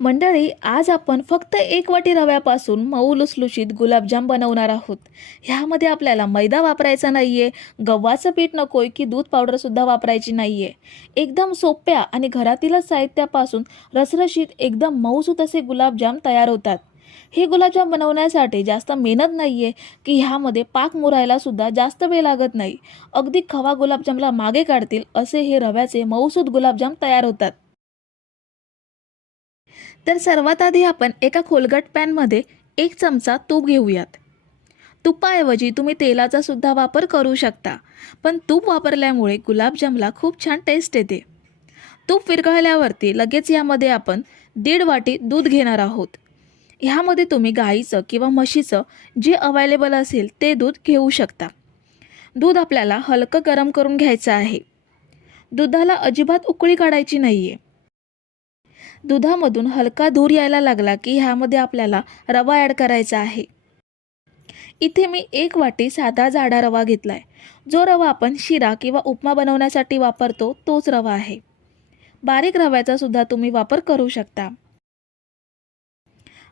मंडळी आज आपण फक्त एक वाटी रव्यापासून मऊ लुसलुशीत गुलाबजाम बनवणार आहोत. ह्यामध्ये आपल्याला मैदा वापरायचा नाही आहे गव्हाचं पीठ नकोय की दूध पावडरसुद्धा वापरायची नाही आहे एकदम सोप्या आणि घरातीलच साहित्यापासून रसरशीत एकदम मऊसूत असे गुलाबजाम तयार होतात. हे गुलाबजाम बनवण्यासाठी जास्त मेहनत नाही आहे की ह्यामध्ये पाक मुरायला सुद्धा जास्त वेळ लागत नाही. अगदी खवा गुलाबजामला मागे काढतील असे हे रव्याचे मऊसूत गुलाबजाम तयार होतात. तर सर्वात आधी आपण एका खोलगट पॅनमध्ये एक चमचा तूप घेऊयात. तुपाऐवजी तुम्ही तेलाचा सुद्धा वापर करू शकता पण तूप वापरल्यामुळे गुलाबजामला खूप छान टेस्ट येते. तूप विरघळल्यावरती लगेच यामध्ये आपण दीड वाटी दूध घेणार आहोत. ह्यामध्ये तुम्ही गाईचं किंवा म्हशीचं जे अवेलेबल असेल ते दूध घेऊ शकता. दूध आपल्याला हलकं गरम करून घ्यायचं आहे. दुधाला अजिबात उकळी काढायची नाही आहे दुधामधून हलका धूर यायला लागला की ह्यामध्ये आपल्याला रवा ॲड करायचा आहे. इथे मी एक वाटी साधा जाडा रवा घेतला आहे जो रवा आपण शिरा किंवा उपमा बनवण्यासाठी वापरतो तोच रवा आहे. बारीक रव्याचा सुद्धा तुम्ही वापर करू शकता.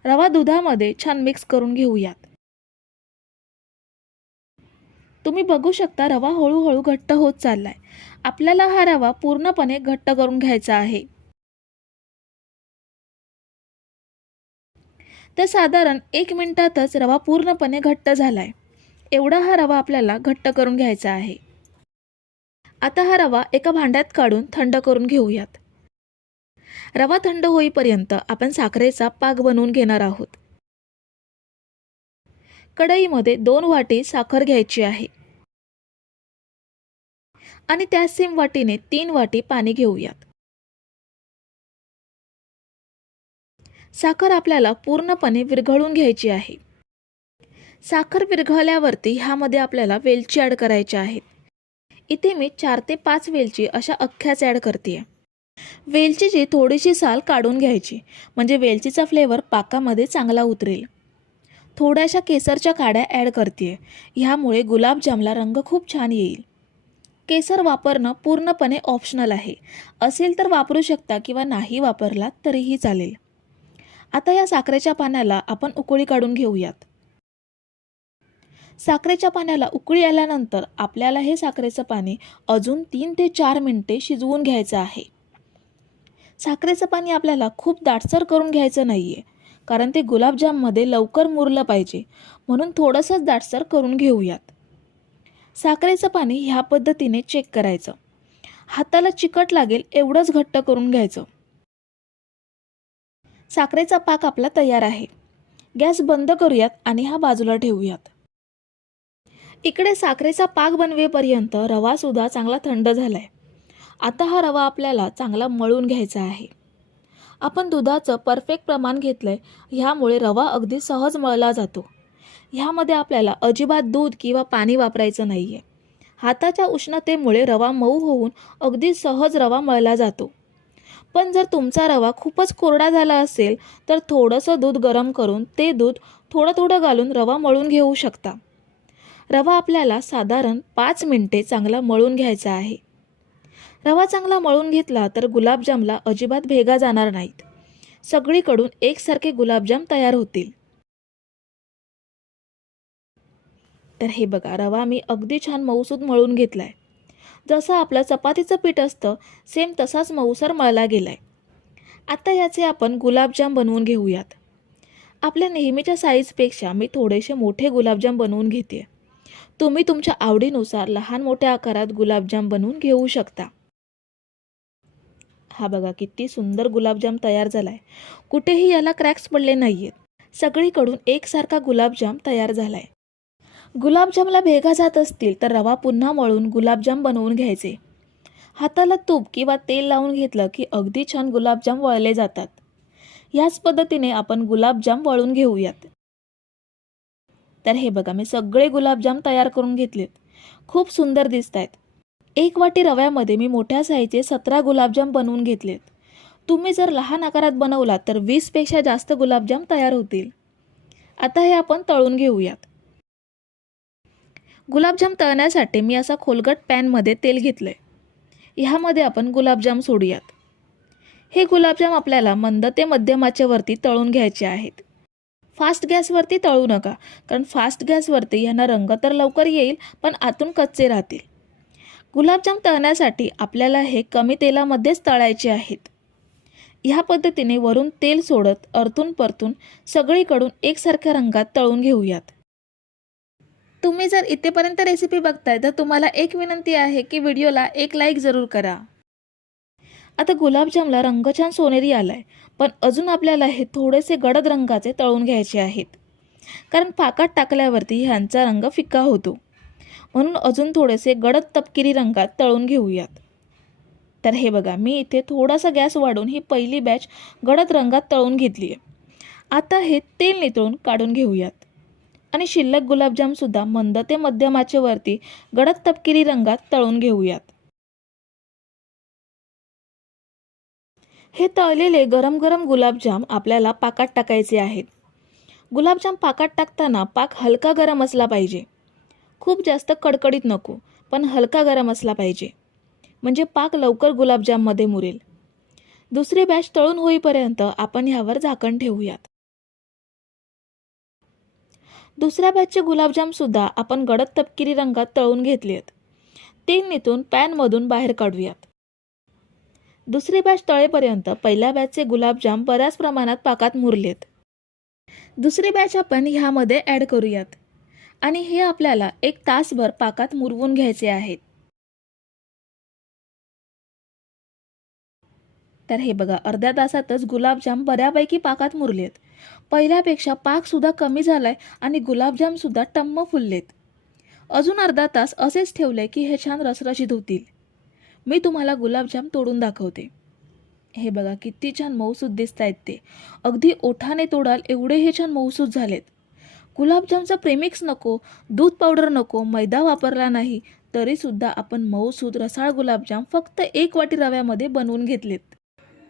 रवा दुधामध्ये छान मिक्स करून घेऊयात. तुम्ही बघू शकता रवा हळूहळू घट्ट होत चाललाय. आपल्याला हा रवा पूर्णपणे घट्ट करून घ्यायचा आहे. तर साधारण एक मिनटातच रवा पूर्णपणे घट्ट झाला आहे एवढा हा रवा आपल्याला घट्ट करून घ्यायचा आहे. आता हा रवा एका भांड्यात काढून थंड करून घेऊयात. रवा थंड होईपर्यंत आपण साखरेचा पाक बनवून घेणार आहोत. कढईमध्ये दोन वाटी साखर घ्यायची आहे. आणि त्या सेम वाटीने तीन वाटी पाणी घेऊयात. साखर आपल्याला पूर्णपणे विरघळून घ्यायची आहे. साखर विरघळल्यावरती ह्यामध्ये आपल्याला वेलची ॲड करायच्या आहेत इथे मी चार ते पाच वेलची अशा अख्ख्याच ॲड करते वेलचीची थोडीशी साल काढून घ्यायची म्हणजे वेलचीचा फ्लेवर पाकामध्ये चांगला उतरेल. थोड्याशा केसरच्या काड्या ॲड करते ह्यामुळे गुलाबजामला रंग खूप छान येईल. केसर वापरणं पूर्णपणे ऑप्शनल आहे. असेल तर वापरू शकता किंवा नाही वापरला तरीही चालेल. आता या साखरेच्या पाण्याला आपण उकळी काढून घेऊयात. साखरेच्या पाण्याला उकळी आल्यानंतर आपल्याला हे साखरेचं पाणी अजून तीन ते चार मिनटे शिजवून घ्यायचं आहे. साखरेचं पाणी आपल्याला खूप दाटसर करून घ्यायचं नाही आहे कारण ते गुलाबजाममध्ये लवकर मुरलं पाहिजे म्हणून थोडंसंच दाटसर करून घेऊयात. साखरेचं पाणी ह्या पद्धतीने चेक करायचं. हाताला चिकट लागेल एवढंच घट्ट करून घ्यायचं. साखरेचा पाक आपला तयार आहे. गॅस बंद करूयात आणि हा बाजूला ठेवूयात. इकडे साखरेचा पाक बनवेपर्यंत रवासुद्धा चांगला थंड झाला आहे आता हा रवा आपल्याला चांगला मळून घ्यायचा आहे. आपण दुधाचं परफेक्ट प्रमाण घेतलं आहे ह्यामुळे रवा अगदी सहज मळला जातो. ह्यामध्ये आपल्याला अजिबात दूध किंवा पाणी वापरायचं नाही आहे हाताच्या उष्णतेमुळे रवा मऊ होऊन अगदी सहज रवा मळला जातो. पण जर तुमचा रवा खूपच कोरडा झाला असेल तर थोडंसं दूध गरम करून ते दूध थोडं थोडं घालून रवा मळून घेऊ शकता. रवा आपल्याला साधारण पाच मिनटे चांगला मळून घ्यायचा आहे. रवा चांगला मळून घेतला तर गुलाबजामला अजिबात भेगा जाणार नाहीत. सगळीकडून एकसारखे गुलाबजाम तयार होतील. तर हे बघा रवा मी अगदी छान मऊसूद मळून घेतला आहे जसं आपलं चपातीचं पीठ असतं सेम तसाच मऊसर मळला गेला आहे आता याचे आपण गुलाबजाम बनवून घेऊयात. आपल्या नेहमीच्या साईजपेक्षा मी थोडेसे मोठे गुलाबजाम बनवून घेते तुम्ही तुमच्या आवडीनुसार लहान मोठ्या आकारात गुलाबजाम बनवून घेऊ शकता. हा बघा किती सुंदर गुलाबजाम तयार झाला आहे कुठेही याला क्रॅक्स पडले नाही आहेत सगळीकडून एकसारखा गुलाबजाम तयार झाला आहे गुलाबजामला भेगा जात असतील तर रवा पुन्हा मळून गुलाबजाम बनवून घ्यायचे. हाताला तूप किंवा तेल लावून घेतलं की अगदी छान गुलाबजाम वळले जातात. ह्याच पद्धतीने आपण गुलाबजाम वळून घेऊयात. तर हे बघा मी सगळे गुलाबजाम तयार करून घेतलेत. खूप सुंदर दिसत आहेत एक वाटी रव्यामध्ये मी मोठ्या साईजचे सतरा गुलाबजाम बनवून घेतलेत. तुम्ही जर लहान आकारात बनवलात तर वीसपेक्षा जास्त गुलाबजाम तयार होतील. आता हे आपण तळून घेऊयात. गुलाबजाम तळण्यासाठी मी असा खोलगट पॅनमध्ये तेल घेतलं आहे ह्यामध्ये आपण गुलाबजाम सोडूयात. हे गुलाबजाम आपल्याला मंद ते मध्यमाच्यावरती तळून घ्यायचे आहेत. फास्ट गॅसवरती तळू नका कारण फास्ट गॅसवरती यांना रंग तर लवकर येईल पण आतून कच्चे राहतील. गुलाबजाम तळण्यासाठी आपल्याला हे कमी तेलामध्येच तळायचे आहेत. ह्या पद्धतीने वरून तेल सोडत अरतून परतून सगळीकडून एकसारख्या रंगात तळून घेऊयात. तुम्ही जर इथेपर्यंत रेसिपी बघताय तर तुम्हाला एक विनंती आहे की व्हिडिओला एक लाईक जरूर करा. आता गुलाबजामला रंग छान सोनेरी आलाय पण अजून आपल्याला हे थोडेसे गडद रंगाचे तळून घ्यायचे आहेत. कारण पाकात टाकल्यावरती ह्यांचा रंग फिक्का होतो. म्हणून अजून थोडेसे गडद तपकिरी रंगात तळून घेऊयात. तर हे बघा मी इथे थोडासा गॅस वाढून ही पहिली बॅच गडद रंगात तळून घेतली आहे आता हे तेल नितळून काढून घेऊयात. आणि शिल्लक गुलाबजामसुद्धा मंद ते मध्यम आचेवरती गडद तपकिरी रंगात तळून घेऊयात. हे तळलेले गरम गरम गुलाबजाम आपल्याला पाकात टाकायचे आहेत. गुलाबजाम पाकात टाकताना पाक हलका गरम असला पाहिजे. खूप जास्त कडकडीत नको पण हलका गरम असला पाहिजे. म्हणजे पाक लवकर गुलाबजाममध्ये मुरेल. दुसरी बॅच तळून होईपर्यंत आपण ह्यावर झाकण ठेवूयात. दुसऱ्या बॅचचे गुलाबजामसुद्धा आपण गडद तपकिरी रंगात तळून घेतले आहेत ते निथून पॅनमधून बाहेर काढूयात. दुसरी बॅच तळेपर्यंत पहिल्या बॅचचे गुलाबजाम बऱ्याच प्रमाणात पाकात मुरलेत. दुसरी बॅच आपण ह्यामध्ये ॲड करूयात. आणि हे आपल्याला एक तासभर पाकात मुरवून घ्यायचे आहेत. तर हे बघा अर्ध्या तासातच गुलाबजाम बऱ्यापैकी पाकात मुरलेत. पहिल्यापेक्षा पाकसुद्धा कमी झालाय आणि गुलाबजामसुद्धा टम्म फुललेत. अजून अर्धा तास असेच ठेवले की हे छान रसरशीत होतील. मी तुम्हाला गुलाबजाम तोडून दाखवते. हे बघा किती छान मऊसूद दिसत आहेत ते. अगदी ओठाने तोडाल एवढे हे छान मऊसूद झालेत. गुलाबजामचा प्रेमिक्स नको दूध पावडर नको मैदा वापरला नाही तरीसुद्धा आपण मऊसूद रसाळ गुलाबजाम फक्त एक वाटी रव्यामध्ये बनवून घेतलेत.